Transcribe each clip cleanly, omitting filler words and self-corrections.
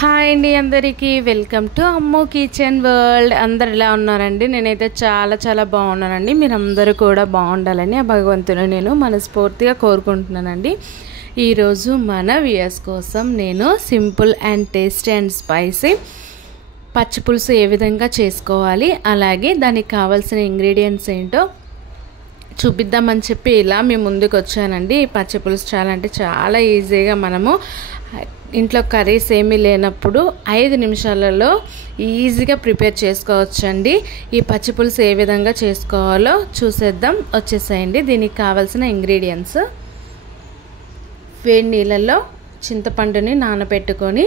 Hi అండి, అందరికీ welcome to Ammu kitchen world. అందరు ఎలా ఉన్నారండి? నేనైతే చాలా బాగున్నానండి. మీరందరూ కూడా బాగుండాలని ఆ భగవంతుని నేను మనస్ఫూర్తిగా కోరుకుంటున్నానండి. ఈరోజు మన వ్యూయర్స్ కోసం నేను simple and tasty and spicy పచ్చిపులుసు ఏ విధంగా చేసుకోవాలి, అలాగే దానికి కావాల్సిన ఇంగ్రీడియంట్స్ ఏంటో చూపిద్దామని చెప్పి ఇలా మీ ముందుకు వచ్చానండి. ఈ పచ్చిపులుసు చాలా ఈజీగా మనము ఇంట్లో కర్రీస్ ఏమీ లేనప్పుడు 5 నిమిషాలలో ఈజీగా ప్రిపేర్ చేసుకోవచ్చండి. ఈ పచ్చిపులుసు ఏ విధంగా చేసుకోవాలో చూసేద్దాం, వచ్చేసేయండి. దీనికి కావాల్సిన ఇంగ్రీడియంట్స్: వేడి నీళ్ళల్లో చింతపండుని నానబెట్టుకొని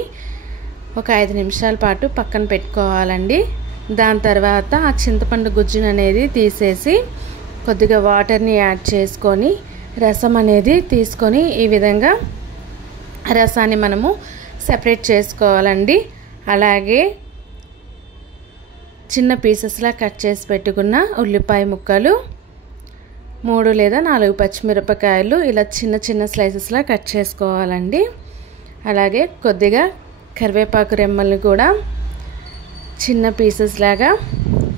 ఒక 5 నిమిషాల పాటు పక్కన పెట్టుకోవాలండి. దాని తర్వాత ఆ చింతపండు గుజ్జును అనేది తీసేసి కొద్దిగా వాటర్ని యాడ్ చేసుకొని రసం అనేది తీసుకొని ఈ విధంగా రసాన్ని మనము సెపరేట్ చేసుకోవాలండి. అలాగే చిన్న పీసెస్లా కట్ చేసి పెట్టుకున్న ఉల్లిపాయ ముక్కలు, 3 లేదా 4 పచ్చిమిరపకాయలు ఇలా చిన్న స్లైసెస్లా కట్ చేసుకోవాలండి. అలాగే కొద్దిగా కరివేపాకు రెమ్మల్ని కూడా చిన్న పీసెస్ లాగా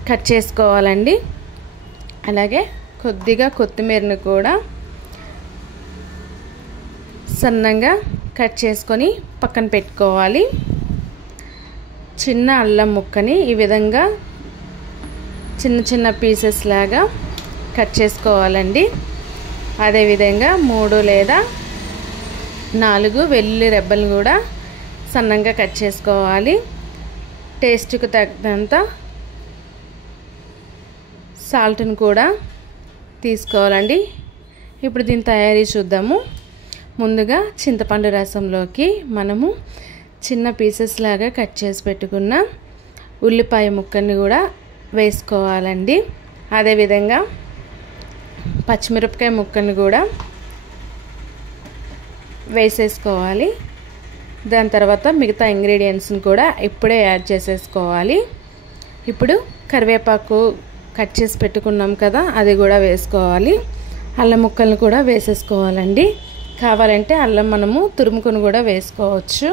కట్ చేసుకోవాలండి. అలాగే కొద్దిగా కొత్తిమీరని కూడా సన్నగా కట్ చేసుకొని పక్కన పెట్టుకోవాలి. చిన్న అల్లం ముక్కని ఈ విధంగా చిన్న పీసెస్ లాగా కట్ చేసుకోవాలండి. అదేవిధంగా 3 లేదా 4 వెల్లుల్లి రెబ్బలు కూడా సన్నగా కట్ చేసుకోవాలి. టేస్ట్కు తగినంత సాల్ట్ని కూడా తీసుకోవాలండి. ఇప్పుడు దీని తయారీ చూద్దాము. ముందుగా చింతపండు రసంలోకి మనము చిన్న పీసెస్ లాగా కట్ చేసి పెట్టుకున్న ఉల్లిపాయ ముక్కని కూడా వేసుకోవాలండి. అదేవిధంగా పచ్చిమిరపకాయ ముక్కని కూడా వేసేసుకోవాలి. దాని తర్వాత మిగతా ఇంగ్రీడియంట్స్ని కూడా ఇప్పుడే యాడ్ చేసేసుకోవాలి. ఇప్పుడు కరివేపాకు కట్ చేసి పెట్టుకున్నాం కదా, అది కూడా వేసుకోవాలి. అల్లం ముక్కలను కూడా వేసేసుకోవాలండి. కావాలంటే అల్లం మనము తురుముకొని కూడా వేసుకోవచ్చు.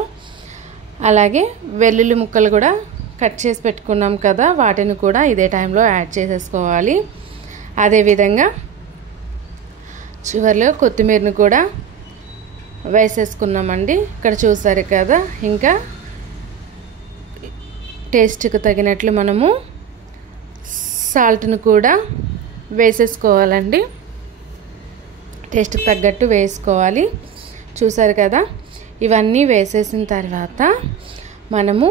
అలాగే వెల్లుల్లి ముక్కలు కూడా కట్ చేసి పెట్టుకున్నాం కదా, వాటిని కూడా ఇదే టైంలో యాడ్ చేసేసుకోవాలి. అదేవిధంగా చివరిలో కొత్తిమీరని కూడా వేసేసుకున్నామండి. ఇక్కడ చూసారు కదా. ఇంకా టేస్ట్కి తగినట్లు మనము సాల్ట్ను కూడా వేసేసుకోవాలండి. టేస్ట్కి తగ్గట్టు వేసుకోవాలి. చూసారు కదా. ఇవన్నీ వేసేసిన తర్వాత మనము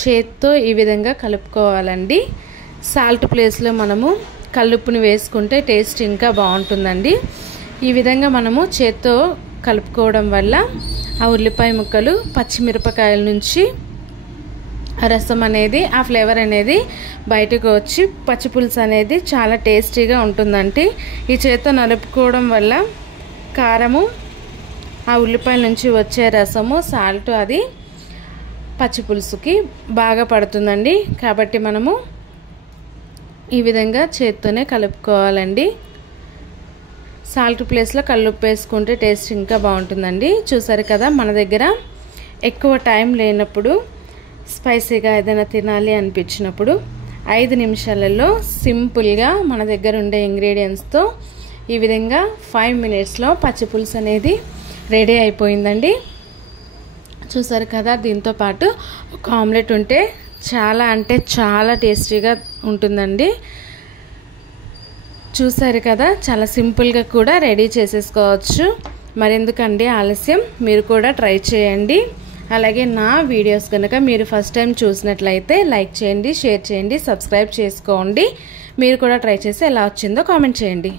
చేత్తో ఈ విధంగా కలుపుకోవాలండి. సాల్ట్ ప్లేస్లో మనము కల్లుప్పుని వేసుకుంటే టేస్ట్ ఇంకా బాగుంటుందండి. ఈ విధంగా మనము చేత్తో కలుపుకోవడం వల్ల ఆ ఉల్లిపాయ ముక్కలు పచ్చిమిరపకాయల నుంచి ఆ రసం అనేది, ఆ ఫ్లేవర్ అనేది బయటకు వచ్చి పచ్చిపులుసు అనేది చాలా టేస్టీగా ఉంటుందండి. ఈ చేత్తో నలుపుకోవడం వల్ల కారము, ఆ ఉల్లిపాయల నుంచి వచ్చే రసము, సాల్ట్ అది పచ్చిపులుసుకి బాగా పడుతుందండి. కాబట్టి మనము ఈ విధంగా చేత్తోనే కలుపుకోవాలండి. సాల్ట్ ప్లేస్లో కల్లుప్పు వేసుకుంటే టేస్ట్ ఇంకా బాగుంటుందండి. చూసారు కదా. మన దగ్గర ఎక్కువ టైం లేనప్పుడు, స్పైసీగా ఏదైనా తినాలి అనిపించినప్పుడు 5 నిమిషాలలో సింపుల్గా మన దగ్గర ఉండే ఇంగ్రీడియంట్స్తో ఈ విధంగా 5 మినిట్స్లో పచ్చిపులుసు అనేది రెడీ అయిపోయిందండి. చూసారు కదా. దీంతో పాటు ఒక ఆమ్లెట్ ఉంటే చాలా టేస్టీగా ఉంటుందండి. చూసారు కదా. చాలా సింపుల్గా కూడా రెడీ చేసేసుకోవచ్చు. మరెందుకండి ఆలస్యం, మీరు కూడా ట్రై చేయండి. అలాగే నా వీడియోస్ కనుక మీరు ఫస్ట్ టైం చూసినట్లయితే లైక్ చేయండి, షేర్ చేయండి, సబ్స్క్రైబ్ చేసుకోండి. మీరు కూడా ట్రై చేసి ఎలా వచ్చిందో కామెంట్ చేయండి.